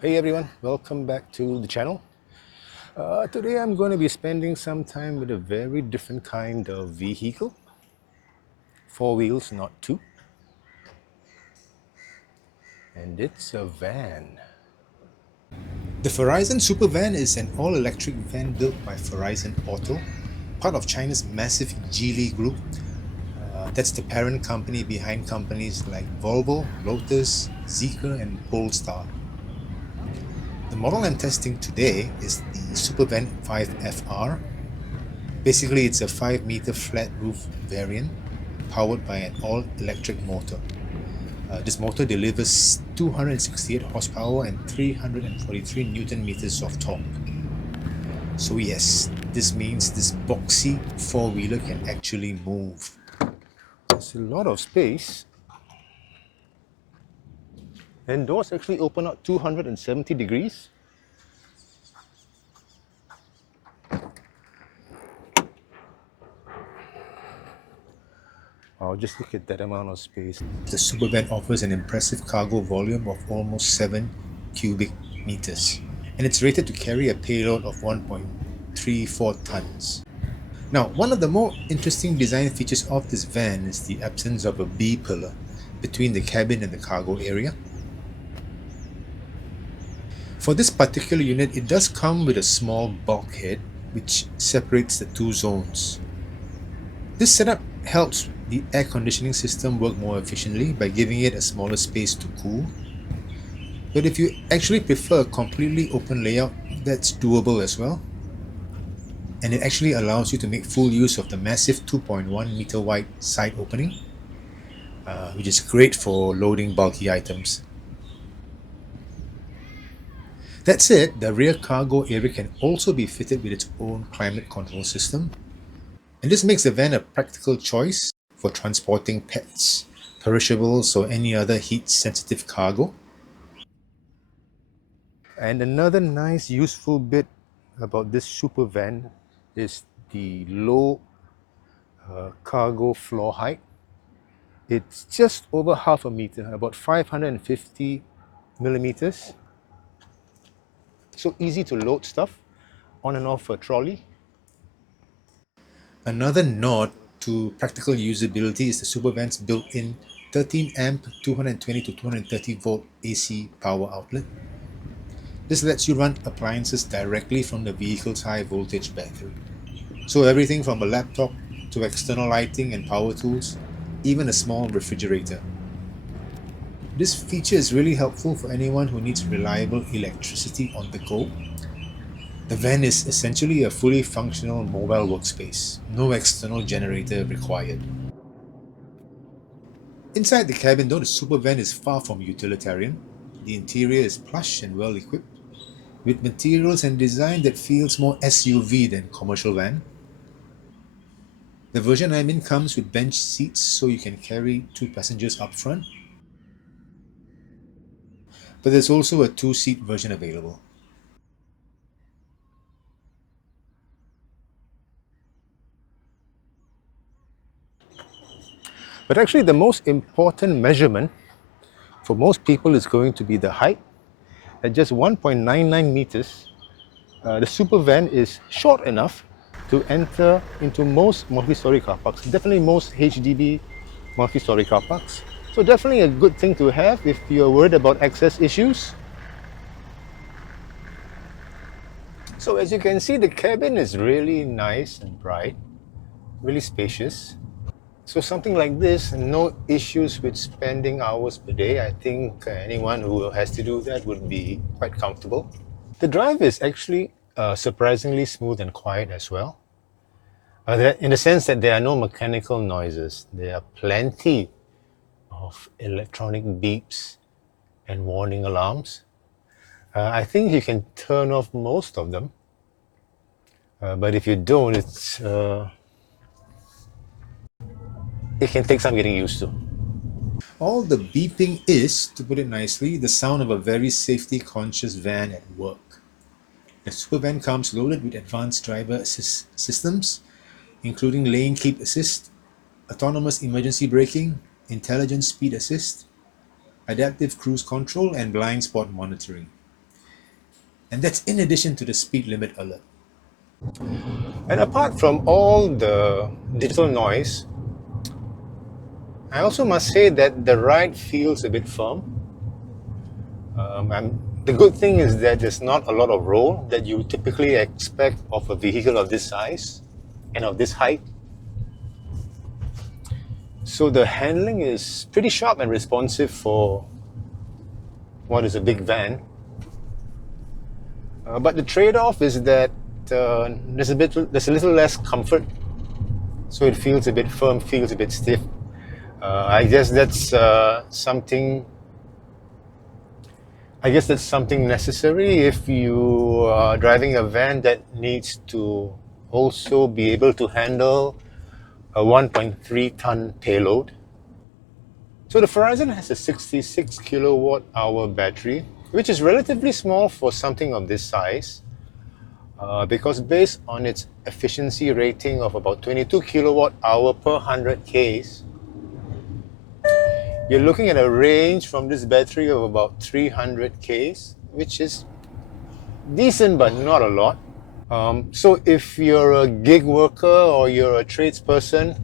Hey everyone, welcome back to the channel. Today I'm going to be spending some time with a very different kind of vehicle. Four wheels, not two. And it's a van. The Farizon SuperVan is an all-electric van built by Farizon Auto, part of China's massive Geely group. That's the parent company behind companies like Volvo, Lotus, Zeekr and Polestar. The model I'm testing today is the SuperVan 5FR. Basically, it's a 5-meter flat roof variant powered by an all-electric motor. This motor delivers 268 horsepower and 343 newton meters of torque. So yes, this means this boxy four-wheeler can actually move. There's a lot of space, and doors actually open up 270 degrees. I'll just look at that amount of space. The SuperVan offers an impressive cargo volume of almost 7 cubic meters, and it's rated to carry a payload of 1.34 tons. Now, one of the more interesting design features of this van is the absence of a B-pillar between the cabin and the cargo area. For this particular unit, it does come with a small bulkhead which separates the two zones. This setup helps the air conditioning system work more efficiently by giving it a smaller space to cool. But if you actually prefer a completely open layout, that's doable as well. And it actually allows you to make full use of the massive 2.1 meter wide side opening, which is great for loading bulky items. That said, the rear cargo area can also be fitted with its own climate control system, and this makes the van a practical choice for transporting pets, perishables, or any other heat-sensitive cargo. And another nice useful bit about this super van is the low cargo floor height. It's just over half a meter, about 550 millimeters. So easy to load stuff on and off a trolley. Another nod to practical usability is the Supervan's built-in 13 amp 220 to 230 volt AC power outlet. This lets you run appliances directly from the vehicle's high voltage battery. So everything from a laptop to external lighting and power tools, even a small refrigerator. This feature is really helpful for anyone who needs reliable electricity on the go. The van is essentially a fully functional mobile workspace, no external generator required. Inside the cabin though, the supervan is far from utilitarian. The interior is plush and well equipped, with materials and design that feels more SUV than commercial van. The version I'm in comes with bench seats so you can carry two passengers up front, but there's also a two-seat version available. But actually the most important measurement for most people is going to be the height. At just 1.99 meters, the super van is short enough to enter into most multi-story car parks, definitely most HDB multi-story car parks. So definitely a good thing to have if you're worried about access issues. So as you can see, the cabin is really nice and bright, really spacious. So something like this, no issues with spending hours per day. I think anyone who has to do that would be quite comfortable. The drive is actually surprisingly smooth and quiet as well. In the sense that there are no mechanical noises. There are plenty of electronic beeps and warning alarms. I think you can turn off most of them, but if you don't, it can take some getting used to. All the beeping is, to put it nicely, the sound of a very safety-conscious van at work. The supervan comes loaded with advanced driver assist systems, including lane keep assist, autonomous emergency braking, intelligent speed assist, adaptive cruise control, and blind spot monitoring. And that's in addition to the speed limit alert. And apart from all the digital noise, I also must say that the ride feels a bit firm. And the good thing is that there's not a lot of roll that you typically expect of a vehicle of this size and of this height. So the handling is pretty sharp and responsive for what is a big van. But the trade-off is that there's a little less comfort, so it feels a bit firm, feels a bit stiff. I guess that's something. I guess that's something necessary if you are driving a van that needs to also be able to handle a 1.3-ton payload. So the Farizon has a 66 kilowatt hour battery, which is relatively small for something of this size, because based on its efficiency rating of about 22 kilowatt hour per 100 Ks, you're looking at a range from this battery of about 300 Ks, which is decent but not a lot. So if you're a gig worker or you're a tradesperson,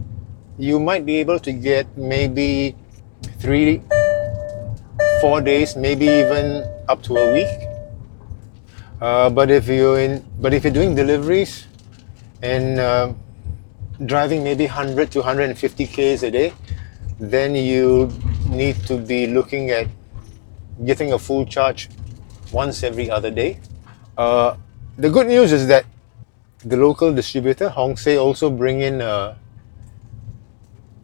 you might be able to get maybe 3, 4 days, maybe even up to a week. But if you're doing deliveries and driving maybe 100 to 150 Ks a day, then you need to be looking at getting a full charge once every other day. The good news is that the local distributor, Hongse, also bring in a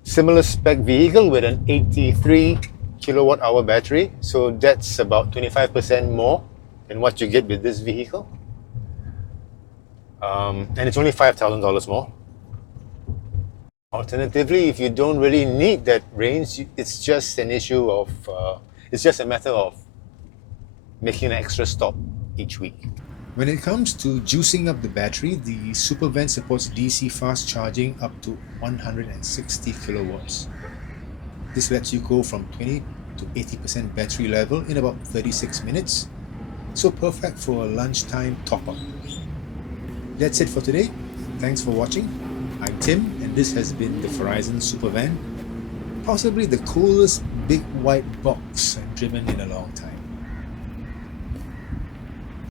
similar spec vehicle with an 83 kilowatt hour battery. So that's about 25% more than what you get with this vehicle. And it's only $5,000 more. Alternatively, if you don't really need that range, it's just an issue of, it's just a matter of making an extra stop each week. When it comes to juicing up the battery, the SuperVan supports DC fast charging up to 160 kilowatts. This lets you go from 20 to 80% battery level in about 36 minutes, so perfect for a lunchtime top-up. That's it for today. Thanks for watching. I'm Tim, and this has been the Farizon SuperVan, possibly the coolest big white box I've driven in a long time.